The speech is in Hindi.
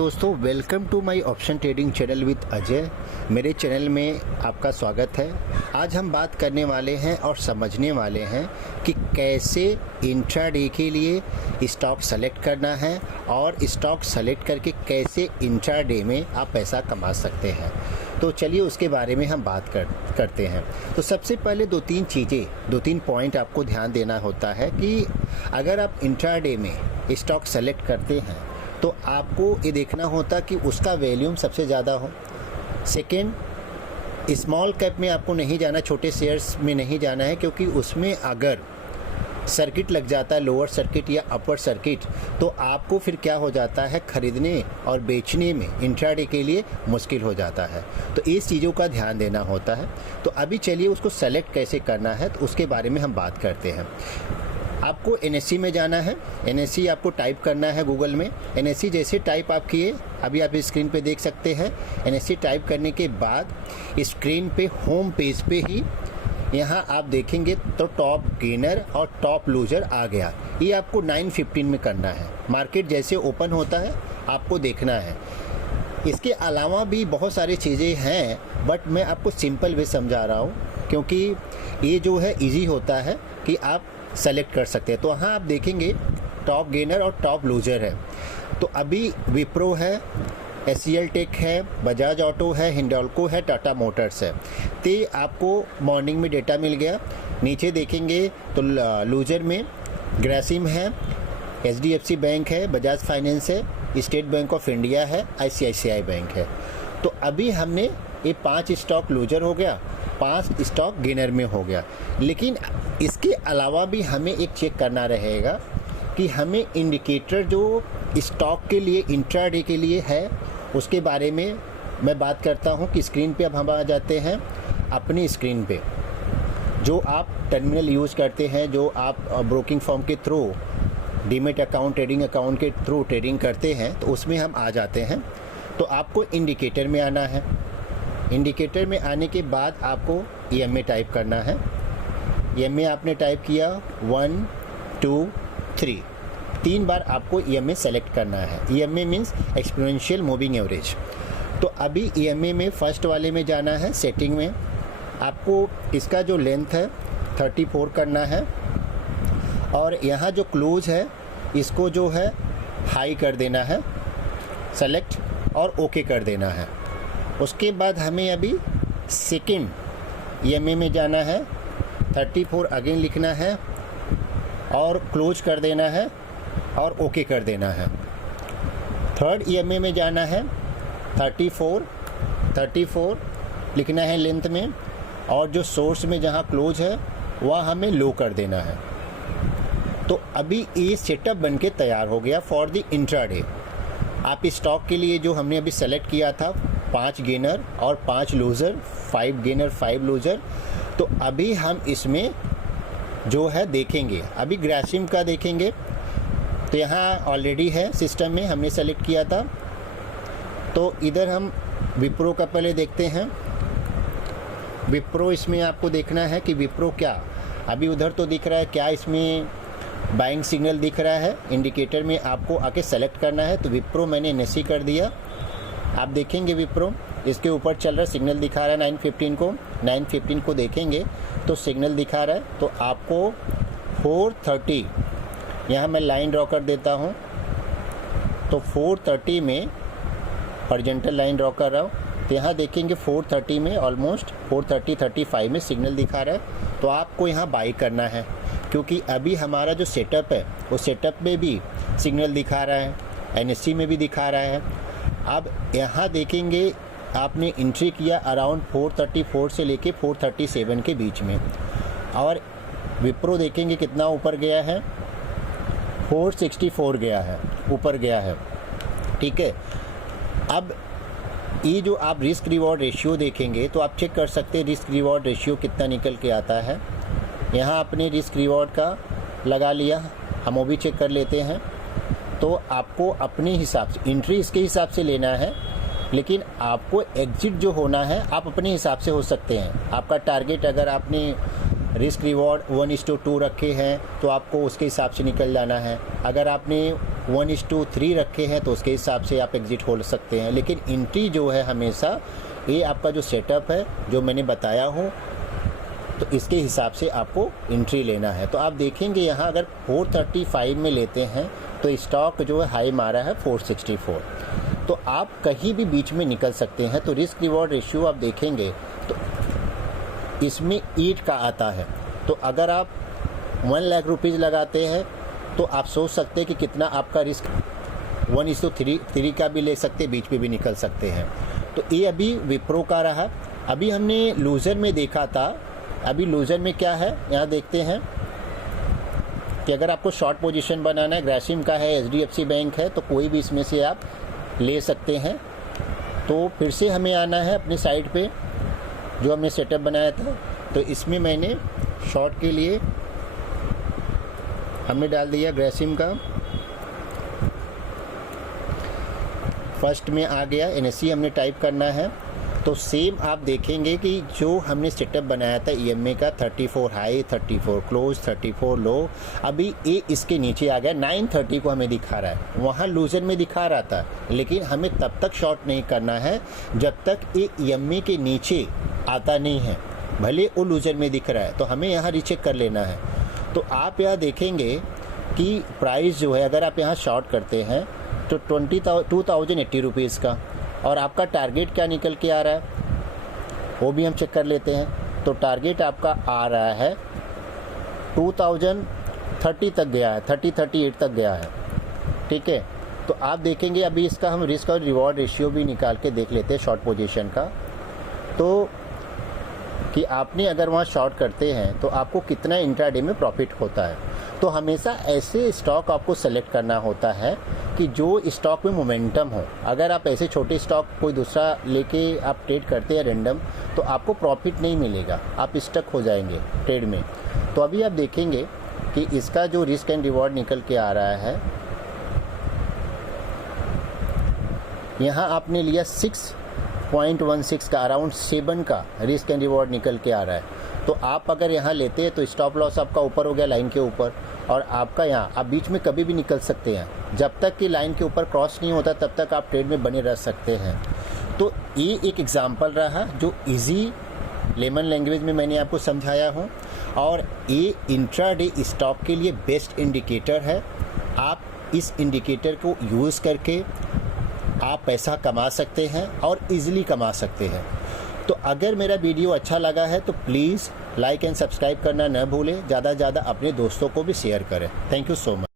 दोस्तों, welcome to my option trading channel with Ajay. मेरे चैनल में आपका स्वागत है। आज हम बात करने वाले हैं और समझने वाले हैं कि कैसे इंट्राडे के लिए स्टॉक सेलेक्ट करना है और स्टॉक सेलेक्ट करके कैसे इंट्राडे में आप पैसा कमा सकते हैं। तो चलिए उसके बारे में हम बात करते हैं। तो सबसे पहले दो तीन पॉइंट आपको ध्यान देना होता है कि अगर आप इंट्राडे में स्टॉक सेलेक्ट करते हैं तो आपको ये देखना होता कि उसका वॉल्यूम सबसे ज़्यादा हो। सेकेंड, स्मॉल कैप में आपको नहीं जाना, छोटे शेयर्स में नहीं जाना है, क्योंकि उसमें अगर सर्किट लग जाता है, लोअर सर्किट या अपर सर्किट, तो आपको फिर क्या हो जाता है, खरीदने और बेचने में इंट्राडे के लिए मुश्किल हो जाता है। तो इस चीज़ों का ध्यान देना होता है। तो अभी चलिए उसको सेलेक्ट कैसे करना है तो उसके बारे में हम बात करते हैं। आपको NSE में जाना है। NSE आपको टाइप करना है गूगल में। NSE जैसे टाइप आप किए, अभी आप स्क्रीन पे देख सकते हैं। NSE टाइप करने के बाद स्क्रीन पे होम पेज पे ही यहाँ आप देखेंगे तो टॉप गेनर और टॉप लूजर आ गया। ये आपको 9:15 में करना है। मार्केट जैसे ओपन होता है आपको देखना है। इसके अलावा भी बहुत सारी चीज़ें हैं, बट मैं आपको सिंपल वे समझा रहा हूँ, क्योंकि ये जो है ईजी होता है कि आप सेलेक्ट कर सकते हैं। तो यहाँ आप देखेंगे टॉप गेनर और टॉप लूजर है। तो अभी विप्रो है, SCL टेक है, बजाज ऑटो है, हिंडाल्को है, टाटा मोटर्स है। तो आपको मॉर्निंग में डेटा मिल गया। नीचे देखेंगे तो लूजर में ग्रासिम है, HDFC बैंक है, बजाज फाइनेंस है, स्टेट बैंक ऑफ इंडिया है, ICICI बैंक है। तो अभी हमने ये 5 स्टॉक लूजर हो गया, 5 स्टॉक गेनर में हो गया। लेकिन इसके अलावा भी हमें एक चेक करना रहेगा कि हमें इंडिकेटर जो स्टॉक के लिए इंट्राडे के लिए है उसके बारे में मैं बात करता हूं कि स्क्रीन पे अब हम आ जाते हैं। अपनी स्क्रीन पे जो आप टर्मिनल यूज़ करते हैं, जो आप ब्रोकिंग फर्म के through demat account, trading account के थ्रू ट्रेडिंग करते हैं, तो उसमें हम आ जाते हैं। तो आपको इंडिकेटर में आना है। इंडिकेटर में आने के बाद आपको EMA टाइप करना है। EMA आपने टाइप किया 1 2 3, 3 बार आपको EMA सेलेक्ट करना है। EMA means exponential moving average. तो अभी EMA में फर्स्ट वाले में जाना है। सेटिंग में आपको इसका जो लेंथ है 34 करना है, और यहाँ जो क्लोज है इसको जो है हाई कर देना है, सेलेक्ट और ओके कर देना है। उसके बाद हमें अभी सेकेंड EMA में जाना है, 34 अगेन लिखना है और क्लोज कर देना है और ओके कर देना है। थर्ड EMA में जाना है, 34 लिखना है लेंथ में, और जो सोर्स में जहाँ क्लोज है वह हमें लो कर देना है। तो अभी ये सेटअप बनके तैयार हो गया फॉर द इंट्राडे। आप स्टॉक के लिए जो हमने अभी सेलेक्ट किया था 5 गेनर और 5 लूज़र, 5 गेनर 5 लूज़र, तो अभी हम इसमें जो है देखेंगे। अभी ग्रासिम का देखेंगे तो यहाँ ऑलरेडी है सिस्टम में, हमने सेलेक्ट किया था। तो इधर हम विप्रो का पहले देखते हैं। विप्रो इसमें आपको देखना है कि विप्रो क्या अभी उधर तो दिख रहा है, क्या इसमें बाइंग सिग्नल दिख रहा है। इंडिकेटर में आपको आके सेलेक्ट करना है। तो विप्रो मैंने NSE कर दिया। आप देखेंगे विप्रो इसके ऊपर चल रहा है, सिग्नल दिखा रहा है 9:15 को देखेंगे तो सिग्नल दिखा रहा है। तो आपको 4:30 यहाँ मैं लाइन ड्रॉ कर देता हूँ। तो 4:30 में हॉरिजॉन्टल लाइन ड्रॉ कर रहा हूँ। तो यहाँ देखेंगे 4:30 में ऑलमोस्ट 4:35 में सिग्नल दिखा रहा है। तो आपको यहाँ बाई करना है, क्योंकि अभी हमारा जो सेटअप है वो सेटअप में भी सिग्नल दिखा रहा है, NSE में भी दिखा रहा है। अब यहाँ देखेंगे आपने एंट्री किया अराउंड 4:34 से लेके 4:37 के बीच में, और विप्रो देखेंगे कितना ऊपर गया है, 464 गया है, ऊपर गया है। ठीक है। अब ये जो आप रिस्क रिवॉर्ड रेशियो देखेंगे तो आप चेक कर सकते हैं रिस्क रिवॉर्ड रेशियो कितना निकल के आता है। यहाँ आपने रिस्क रिवॉर्ड का लगा लिया, हम वो भी चेक कर लेते हैं। तो आपको अपने हिसाब से एंट्री इसके हिसाब से लेना है, लेकिन आपको एग्जिट जो होना है आप अपने हिसाब से हो सकते हैं। आपका टारगेट अगर आपने रिस्क रिवॉर्ड 1:2 रखे हैं तो आपको उसके हिसाब से निकल जाना है। अगर आपने 1:3 रखे हैं तो उसके हिसाब से आप एग्जिट हो सकते हैं, लेकिन एंट्री जो है हमेशा ये आपका जो सेटअप है जो मैंने बताया हूँ तो इसके हिसाब से आपको एंट्री लेना है। तो आप देखेंगे यहाँ अगर 435 में लेते हैं तो स्टॉक जो है हाई मारा है 464, तो आप कहीं भी बीच में निकल सकते हैं। तो रिस्क रिवॉर्ड रेशियो आप देखेंगे तो इसमें 8 का आता है। तो अगर आप 1 लाख रुपीज़ लगाते हैं तो आप सोच सकते हैं कि कितना आपका रिस्क 1:3 का भी ले सकते, बीच में भी निकल सकते हैं। तो ये अभी विप्रो का रहा। अभी हमने लूज़र में देखा था, अभी लूज़र में क्या है यहाँ देखते हैं कि अगर आपको शॉर्ट पोजीशन बनाना है, ग्रासिम का है, HDFC बैंक है, तो कोई भी इसमें से आप ले सकते हैं। तो फिर से हमें आना है अपनी साइट पे जो हमने सेटअप बनाया था। तो इसमें मैंने शॉर्ट के लिए हमने डाल दिया ग्रासिम का, फर्स्ट में आ गया NSE हमने टाइप करना है। तो सेम आप देखेंगे कि जो हमने सेटअप बनाया था EMA का 34 हाई 34 क्लोज 34 लो, अभी ये इसके नीचे आ गया 930 को हमें दिखा रहा है। वहाँ लूजर में दिखा रहा था, लेकिन हमें तब तक शॉर्ट नहीं करना है जब तक ये EMA के नीचे आता नहीं है, भले वो लूजर में दिख रहा है। तो हमें यहाँ रीचेक कर लेना है। तो आप यहाँ देखेंगे कि प्राइस जो है अगर आप यहाँ शॉर्ट करते हैं तो 2080 रुपीज़ का, और आपका टारगेट क्या निकल के आ रहा है वो भी हम चेक कर लेते हैं। तो टारगेट आपका आ रहा है 2030 तक गया है, 38 तक गया है, ठीक है। तो आप देखेंगे अभी इसका हम रिस्क और रिवॉर्ड रेशियो भी निकाल के देख लेते हैं शॉर्ट पोजीशन का, तो कि आपने अगर वहाँ शॉर्ट करते हैं तो आपको कितना इंट्राडे में प्रॉफिट होता है। तो हमेशा ऐसे स्टॉक आपको सेलेक्ट करना होता है कि जो स्टॉक में मोमेंटम हो। अगर आप ऐसे छोटे स्टॉक कोई दूसरा लेके आप ट्रेड करते हैं रैंडम, तो आपको प्रॉफिट नहीं मिलेगा, आप स्टक हो जाएंगे ट्रेड में। तो अभी आप देखेंगे कि इसका जो रिस्क एंड रिवॉर्ड निकल के आ रहा है, यहाँ आपने लिया 6.16 का, अराउंड 7 का रिस्क एंड रिवॉर्ड निकल के आ रहा है। तो आप अगर यहाँ लेते हैं तो स्टॉप लॉस आपका ऊपर हो गया लाइन के ऊपर, और आपका यहाँ आप बीच में कभी भी निकल सकते हैं। जब तक कि लाइन के ऊपर क्रॉस नहीं होता तब तक आप ट्रेड में बने रह सकते हैं। तो ये एक एग्जांपल रहा जो इजी लेमन लैंग्वेज में मैंने आपको समझाया हूँ, और ये इंट्राडे स्टॉक के लिए बेस्ट इंडिकेटर है। आप इस इंडिकेटर को यूज़ करके आप पैसा कमा सकते हैं और इजीली कमा सकते हैं। तो अगर मेरा वीडियो अच्छा लगा है तो प्लीज़ लाइक एंड सब्सक्राइब करना न भूलें, ज़्यादा से ज़्यादा अपने दोस्तों को भी शेयर करें। Thank you so much.